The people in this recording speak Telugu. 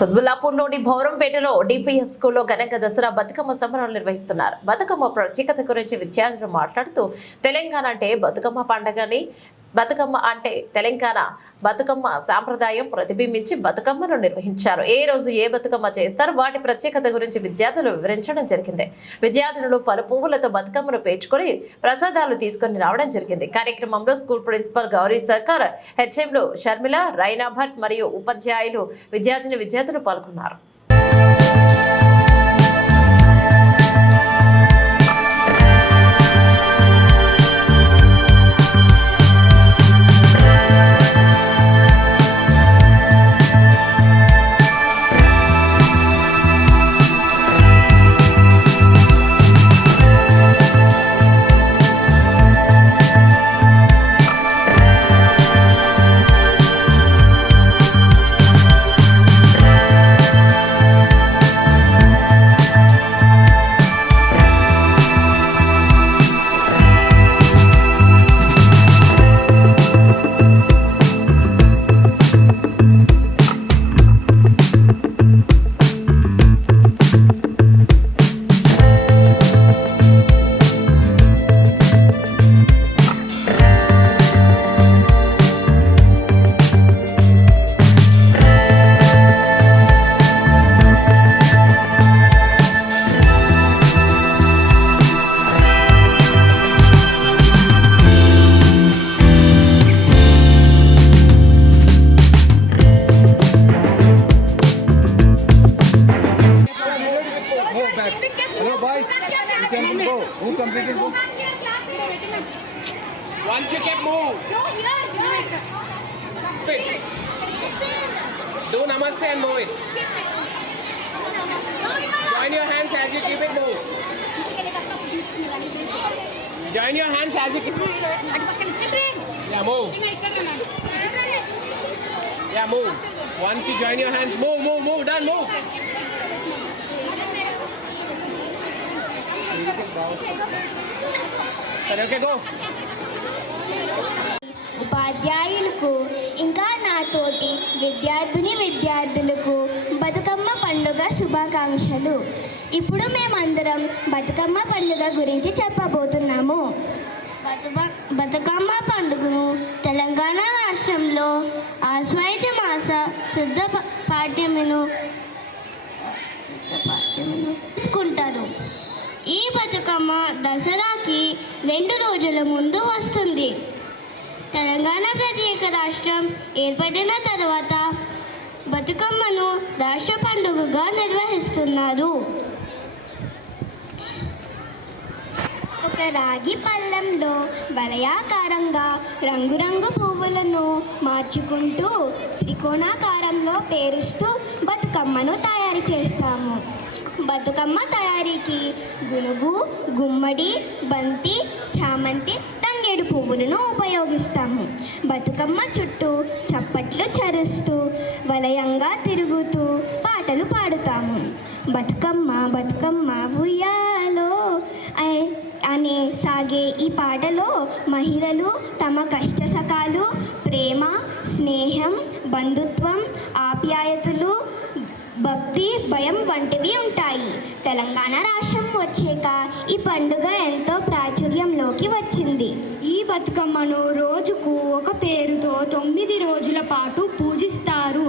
కుత్బుల్లాపూర్లోని భౌరంపేటలో డిపిఎస్ స్కూల్లో ఘనంగా దసరా బతుకమ్మ సంబరాలు నిర్వహిస్తున్నారు. బతుకమ్మ ప్రత్యేకత గురించి విద్యార్థులు మాట్లాడుతూ తెలంగాణ అంటే బతుకమ్మ పండుగని బతుకమ్మ అంటే తెలంగాణ బతుకమ్మ సాంప్రదాయం ప్రతిబింబించి బతుకమ్మను నిర్వహించారు. ఏ రోజు ఏ బతుకమ్మ చేస్తారు? వాటి ప్రత్యేకత గురించి విద్యార్థులు వివరించడం జరిగింది. విద్యార్థులు పలు పువ్వులతో బతుకమ్మను పేర్చుకొని ప్రసాదాలు తీసుకొని రావడం జరిగింది. కార్యక్రమంలో స్కూల్ ప్రిన్సిపల్ గౌరీ సర్కార్ హెచ్ఎంలు షర్మిల రైనా భట్ మరియు ఉపాధ్యాయులు విద్యార్థిని విద్యార్థులు పాల్గొన్నారు. Who completed go? Once you get move, quick. Do namaste and move it. Join your hands as you keep it move. Join your hands as you keep it. Yeah, move. Yeah, move. Once you join your hands, move, move, move. Done, move. ఉపాధ్యాయులకు ఇంకా నాతోటి విద్యార్థిని విద్యార్థులకు బతుకమ్మ పండుగ శుభాకాంక్షలు. ఇప్పుడు మేమందరం బతుకమ్మ పండుగ గురించి చెప్పబోతున్నాము. బతుక బతుకమ్మ పండుగను తెలంగాణ రాష్ట్రంలో ఆశ్వయుజ మాస శుద్ధ పాఠ్యమును శుద్ధ పాఠ్యమును జరుపుకుంటారు ఈ బతుకమ్మ దసరాకి రెండు రోజుల ముందు వస్తుంది. తెలంగాణ ప్రత్యేక రాష్ట్రం ఏర్పడిన తర్వాత బతుకమ్మను రాష్ట్ర పండుగగా నిర్వహిస్తున్నారు. ఒక రాగి పళ్ళెంలో వలయాకారంగా రంగురంగు పువ్వులను మార్చుకుంటూ త్రికోణాకారంలో పేరుస్తూ బతుకమ్మను తయారు చేస్తాము. బతుకమ్మ తయారీకి గునుగు గుమ్మడి బంతి చామంతి తంగేడు పువ్వులను ఉపయోగిస్తాము. బతుకమ్మ చుట్టూ చప్పట్లు చరుస్తూ వలయంగా తిరుగుతూ పాటలు పాడుతాము. బతుకమ్మ బతుకమ్మ ఉయ్యాలో అనే- సాగే ఈ పాటలో మహిళలు తమ కష్టసకాలు ప్రేమ స్నేహం బంధుత్వం ఆప్యాయతలు భక్తి భయం వంటివి ఉంటాయి. తెలంగాణ రాష్ట్రం వచ్చాక ఈ పండుగ ఎంతో ప్రాచుర్యంలోకి వచ్చింది. ఈ బతుకమ్మను రోజుకు ఒక పేరుతో తొమ్మిది రోజుల పాటు పూజిస్తారు.